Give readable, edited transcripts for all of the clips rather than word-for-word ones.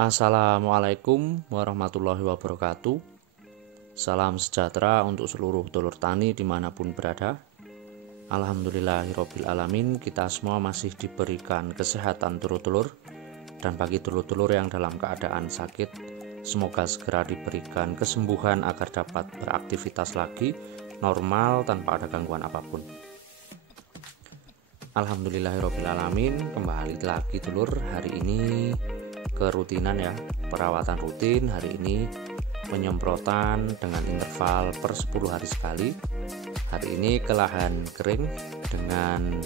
Assalamualaikum warahmatullahi wabarakatuh. Salam sejahtera untuk seluruh dulur tani dimanapun berada. Alhamdulillahirabbil alamin, kita semua masih diberikan kesehatan dulur-dulur. Dan bagi dulur-dulur yang dalam keadaan sakit, semoga segera diberikan kesembuhan agar dapat beraktivitas lagi normal tanpa ada gangguan apapun. Alhamdulillahirabbil alamin, kembali lagi dulur hari ini kerutinan ya, perawatan rutin. Hari ini penyemprotan dengan interval per 10 hari sekali. Hari ini ke lahan kering dengan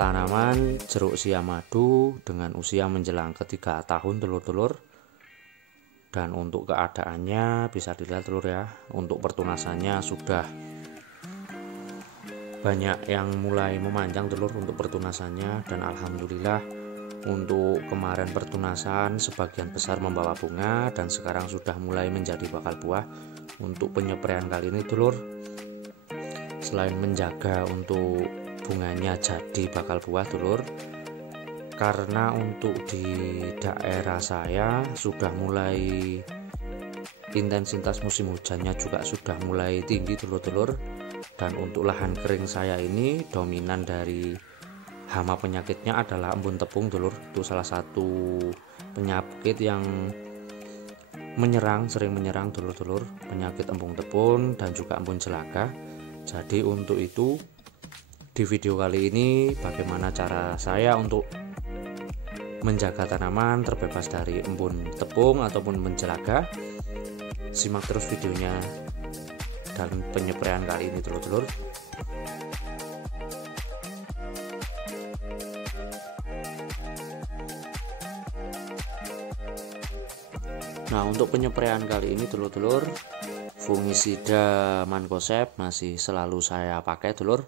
tanaman jeruk siam madu dengan usia menjelang ke 3 tahun dulur-dulur. Dan untuk keadaannya bisa dilihat dulur ya, untuk pertunasannya sudah banyak yang mulai memanjang dulur untuk pertunasannya. Dan alhamdulillah untuk kemarin pertunasan sebagian besar membawa bunga dan sekarang sudah mulai menjadi bakal buah. Untuk penyepreian kali ini dulur, selain menjaga untuk bunganya jadi bakal buah dulur, karena untuk di daerah saya sudah mulai intensitas musim hujannya juga sudah mulai tinggi dulur-dulur. Dan untuk lahan kering saya ini dominan dari hama penyakitnya adalah embun tepung dulur. Itu salah satu penyakit yang sering menyerang dulur-dulur, penyakit embun tepung dan juga embun celaga. Jadi untuk itu di video kali ini bagaimana cara saya untuk menjaga tanaman terbebas dari embun tepung ataupun embun celaga. Simak terus videonya dan penyepreian kali ini dulur-dulur. Nah, untuk penyepreian kali ini dulur-dulur, fungisida Mancozeb masih selalu saya pakai dulur,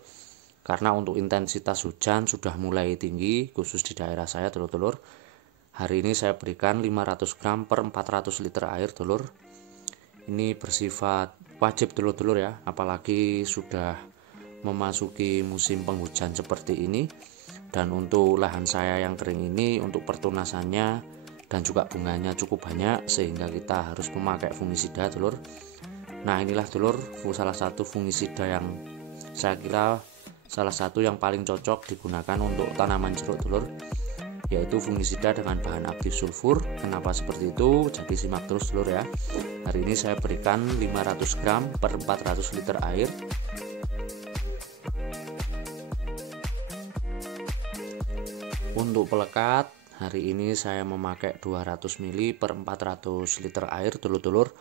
karena untuk intensitas hujan sudah mulai tinggi khusus di daerah saya dulur-dulur. Hari ini saya berikan 500 gram per 400 liter air dulur. Ini bersifat wajib dulur-dulur ya, apalagi sudah memasuki musim penghujan seperti ini. Dan untuk lahan saya yang kering ini, untuk pertunasannya dan juga bunganya cukup banyak sehingga kita harus memakai fungisida dulur. Nah, inilah dulur salah satu fungisida yang saya kira salah satu yang paling cocok digunakan untuk tanaman jeruk dulur, yaitu fungisida dengan bahan aktif sulfur. Kenapa seperti itu? Jadi simak terus dulur ya. Hari ini saya berikan 500 gram per 400 liter air. Untuk pelekat, hari ini saya memakai 200 ml per 400 liter air dulur-dulur,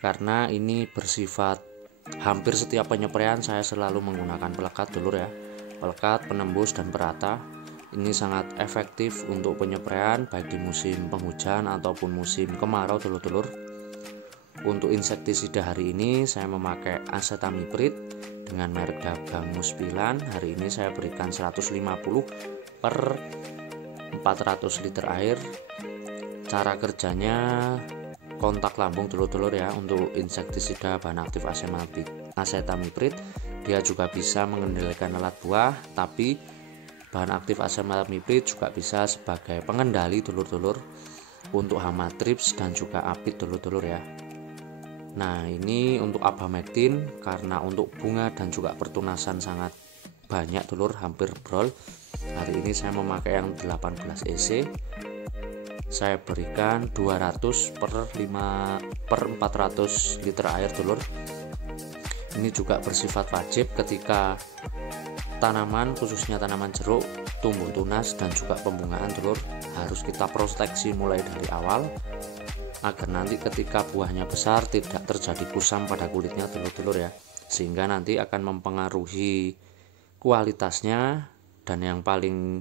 karena ini bersifat hampir setiap penyepreian saya selalu menggunakan pelekat dulur ya. Pelekat, penembus dan perata ini sangat efektif untuk penyepreian baik di musim penghujan ataupun musim kemarau dulur-dulur. Untuk insektisida hari ini saya memakai acetamiprid dengan merek dagang Muspilan. Hari ini saya berikan 150 per 400 liter air. Cara kerjanya kontak lambung dulur-dulur ya. Untuk insektisida bahan aktif acetamiprid, dia juga bisa mengendalikan lalat buah, tapi bahan aktif acetamiprid juga bisa sebagai pengendali dulur-dulur untuk hama trips dan juga apit dulur-dulur ya. Nah, ini untuk abamectin, karena untuk bunga dan juga pertunasan sangat banyak dulur, hampir brol. Hari ini saya memakai yang 18 EC. Saya berikan 200 per 400 liter air dulur. Ini juga bersifat wajib ketika tanaman, khususnya tanaman jeruk, tumbuh tunas dan juga pembungaan dulur. Harus kita proteksi mulai dari awal agar nanti ketika buahnya besar tidak terjadi kusam pada kulitnya dulur-dulur ya, sehingga nanti akan mempengaruhi kualitasnya. Dan yang paling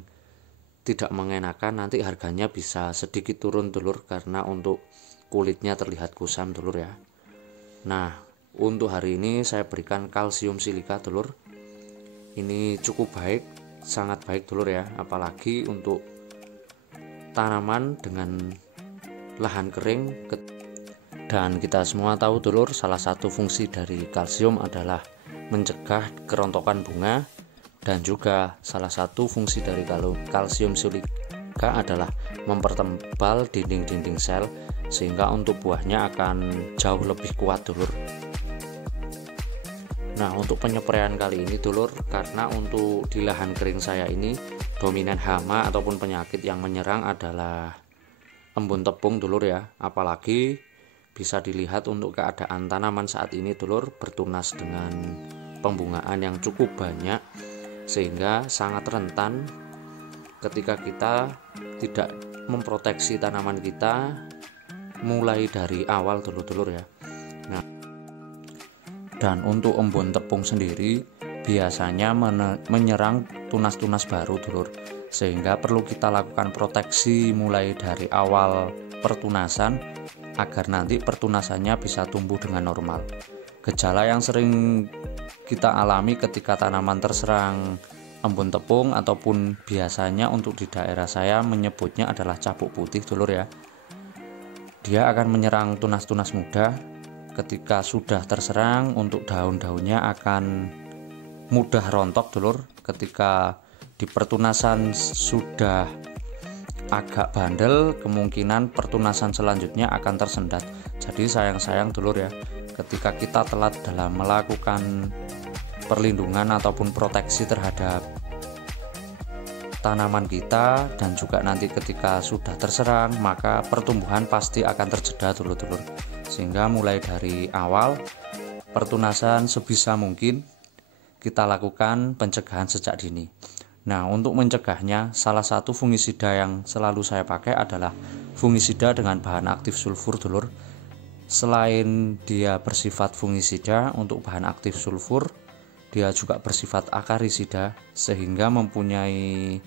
tidak mengenakan, nanti harganya bisa sedikit turun dulur, karena untuk kulitnya terlihat kusam dulur ya. Nah, untuk hari ini saya berikan kalsium silika dulur. Ini cukup baik, sangat baik dulur ya, apalagi untuk tanaman dengan lahan kering. Dan kita semua tahu dulur, salah satu fungsi dari kalsium adalah mencegah kerontokan bunga. Dan juga salah satu fungsi dari kalsium jelaga adalah mempertebal dinding-dinding sel sehingga untuk buahnya akan jauh lebih kuat dulur. Nah, untuk penyepraian kali ini dulur, karena untuk di lahan kering saya ini dominan hama ataupun penyakit yang menyerang adalah embun tepung dulur ya. Apalagi bisa dilihat untuk keadaan tanaman saat ini dulur bertunas dengan pembungaan yang cukup banyak, sehingga sangat rentan ketika kita tidak memproteksi tanaman kita mulai dari awal dulur-dulur ya. Nah, dan untuk embun tepung sendiri biasanya menyerang tunas-tunas baru dulur, sehingga perlu kita lakukan proteksi mulai dari awal pertunasan agar nanti pertunasannya bisa tumbuh dengan normal. Gejala yang sering kita alami ketika tanaman terserang embun tepung ataupun biasanya untuk di daerah saya menyebutnya adalah capuk putih dulur ya. Dia akan menyerang tunas-tunas muda. Ketika sudah terserang, untuk daun-daunnya akan mudah rontok dulur. Ketika di pertunasan sudah agak bandel, kemungkinan pertunasan selanjutnya akan tersendat. Jadi sayang-sayang dulur ya, ketika kita telat dalam melakukan perlindungan ataupun proteksi terhadap tanaman kita, dan juga nanti ketika sudah terserang maka pertumbuhan pasti akan terjeda dulur-dulur. Sehingga mulai dari awal pertunasan sebisa mungkin kita lakukan pencegahan sejak dini. Nah, untuk mencegahnya salah satu fungisida yang selalu saya pakai adalah fungisida dengan bahan aktif sulfur dulur. Selain dia bersifat fungisida, untuk bahan aktif sulfur dia juga bersifat akarisida sehingga mempunyai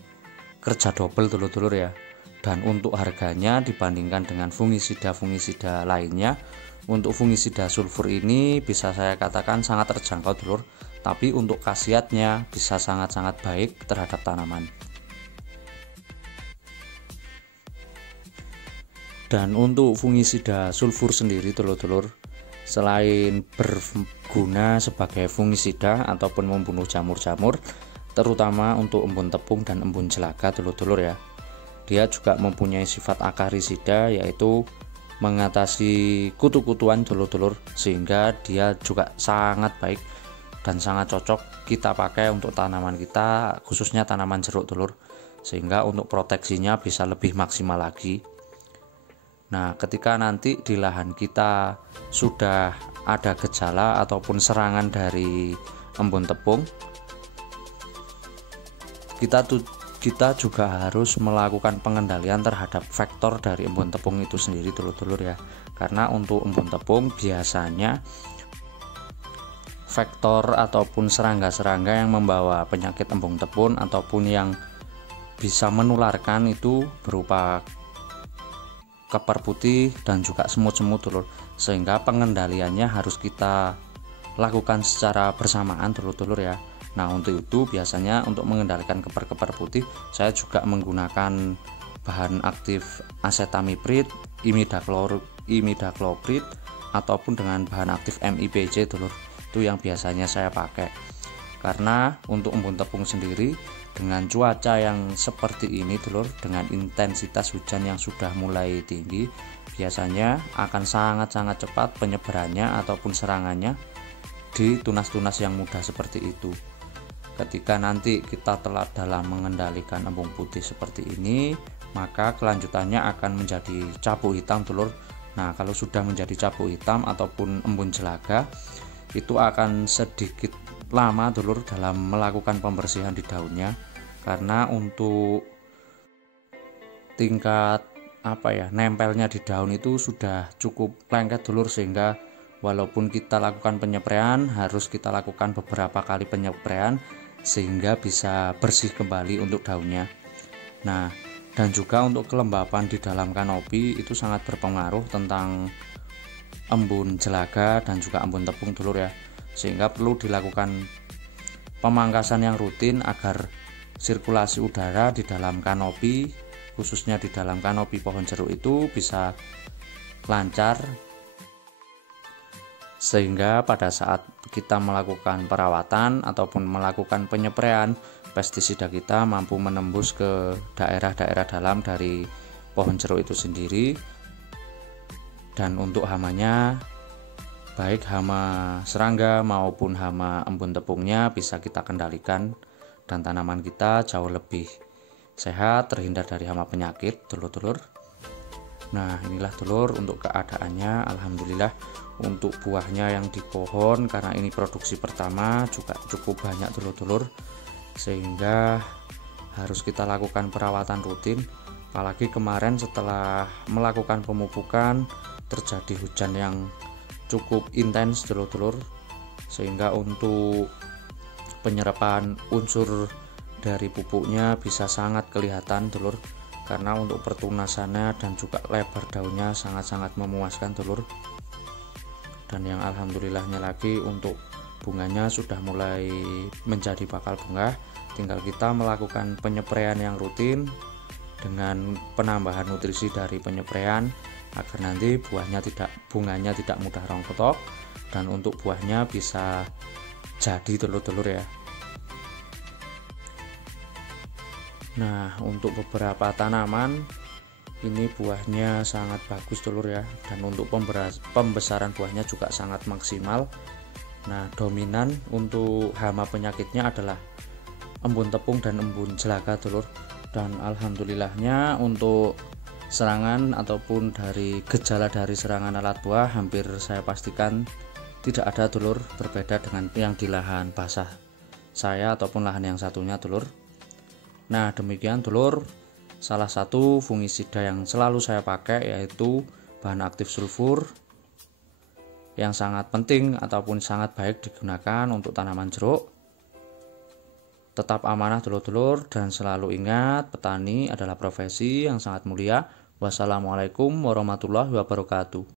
kerja double dulur-dulur ya. Dan untuk harganya dibandingkan dengan fungisida-fungisida lainnya, untuk fungisida sulfur ini bisa saya katakan sangat terjangkau dulur, tapi untuk khasiatnya bisa sangat-sangat baik terhadap tanaman. Dan untuk fungisida sulfur sendiri dulur-dulur, selain berguna sebagai fungisida ataupun membunuh jamur-jamur, terutama untuk embun tepung dan embun jelaga dulur-dulur ya, dia juga mempunyai sifat akarisida, yaitu mengatasi kutu-kutuan dulur-dulur, sehingga dia juga sangat baik dan sangat cocok kita pakai untuk tanaman kita, khususnya tanaman jeruk dulur, sehingga untuk proteksinya bisa lebih maksimal lagi. Nah, ketika nanti di lahan kita sudah ada gejala ataupun serangan dari embun tepung, kita juga harus melakukan pengendalian terhadap faktor dari embun tepung itu sendiri dulur-dulur ya. Karena untuk embun tepung biasanya faktor ataupun serangga-serangga yang membawa penyakit embun tepung ataupun yang bisa menularkan itu berupa kepar putih dan juga semut-semut dulur, sehingga pengendaliannya harus kita lakukan secara bersamaan dulur-dulur ya. Nah, untuk itu biasanya untuk mengendalikan kepar-kepar putih saya juga menggunakan bahan aktif asetamiprid, imidacloprid ataupun dengan bahan aktif MIPJ dulur. Itu yang biasanya saya pakai. Karena untuk embun tepung sendiri dengan cuaca yang seperti ini dulur, dengan intensitas hujan yang sudah mulai tinggi, biasanya akan sangat-sangat cepat penyebarannya ataupun serangannya di tunas-tunas yang mudah seperti itu. Ketika nanti kita telat dalam mengendalikan embun putih seperti ini, maka kelanjutannya akan menjadi capuk hitam dulur. Nah, kalau sudah menjadi capuk hitam ataupun embun jelaga, itu akan sedikit lama dulur dalam melakukan pembersihan di daunnya, karena untuk tingkat nempelnya di daun itu sudah cukup lengket dulur, sehingga walaupun kita lakukan penyepraian harus kita lakukan beberapa kali penyepraian sehingga bisa bersih kembali untuk daunnya. Nah, dan juga untuk kelembapan di dalam kanopi itu sangat berpengaruh tentang embun jelaga dan juga embun tepung dulur ya, sehingga perlu dilakukan pemangkasan yang rutin agar sirkulasi udara di dalam kanopi, khususnya di dalam kanopi pohon jeruk itu bisa lancar sehingga pada saat kita melakukan perawatan ataupun melakukan penyepraian, pestisida kita mampu menembus ke daerah-daerah dalam dari pohon jeruk itu sendiri. Dan untuk hamanya, baik hama serangga maupun hama embun tepungnya bisa kita kendalikan, dan tanaman kita jauh lebih sehat, terhindar dari hama penyakit, dulur-dulur. Nah, inilah dulur untuk keadaannya. Alhamdulillah untuk buahnya yang di pohon, karena ini produksi pertama, juga cukup banyak dulur-dulur, sehingga harus kita lakukan perawatan rutin. Apalagi kemarin setelah melakukan pemupukan terjadi hujan yang cukup intens dulur-dulur, sehingga untuk penyerapan unsur dari pupuknya bisa sangat kelihatan dulur, karena untuk pertunasannya dan juga lebar daunnya sangat-sangat memuaskan dulur. Dan yang alhamdulillahnya lagi, untuk bunganya sudah mulai menjadi bakal bunga, tinggal kita melakukan penyepraian yang rutin dengan penambahan nutrisi dari penyepraian agar nanti bunganya tidak mudah rontok, dan untuk buahnya bisa jadi dulur-dulur ya. Nah, untuk beberapa tanaman ini buahnya sangat bagus dulur ya, dan untuk pembesaran buahnya juga sangat maksimal. Nah, dominan untuk hama penyakitnya adalah embun tepung dan embun jelaga dulur. Dan alhamdulillahnya untuk serangan ataupun dari gejala dari serangan alat buah hampir saya pastikan tidak ada dulur, berbeda dengan yang di lahan basah saya ataupun lahan yang satunya dulur. Nah, demikian dulur salah satu fungisida yang selalu saya pakai, yaitu bahan aktif sulfur yang sangat penting ataupun sangat baik digunakan untuk tanaman jeruk. Tetap amanah dulur-dulur, dan selalu ingat petani adalah profesi yang sangat mulia. Wassalamualaikum warahmatullahi wabarakatuh.